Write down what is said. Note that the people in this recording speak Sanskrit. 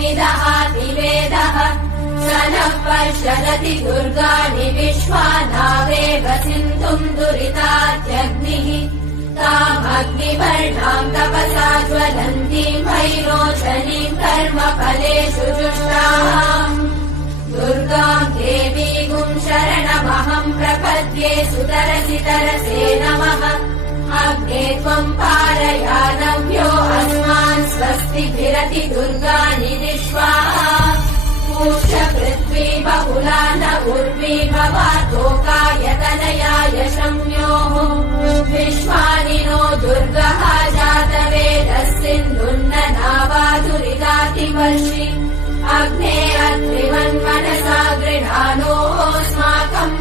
निदहाति वेदः स नः पर्षदति दुर्गाणि विश्वा नावेव सिन्धुम् दुरितात्यग्निः तामग्निवर्णाम् तपसा ज्वलन्तीम् भैरोचनीम् कर्मफलेषु जुष्टाम् दुर्गाम् देवीगुम् शरणमहम् प्रपद्ये सुतरसि तरसे नमः अग्ने त्वम् पारयानव्यो अस्मान् स्वस्तिभिरति दुर्गाणि विश्वाः पूष्य पृथ्वी बहुला न उर्वी भवातोकायतनयाय शम्योः विश्वानि नो दुर्गः जातवेदः सिन्धुन्न नावाधुरिदाति वर्षि अग्ने अत्रिवन्मनसा गृहाणोऽस्माकम्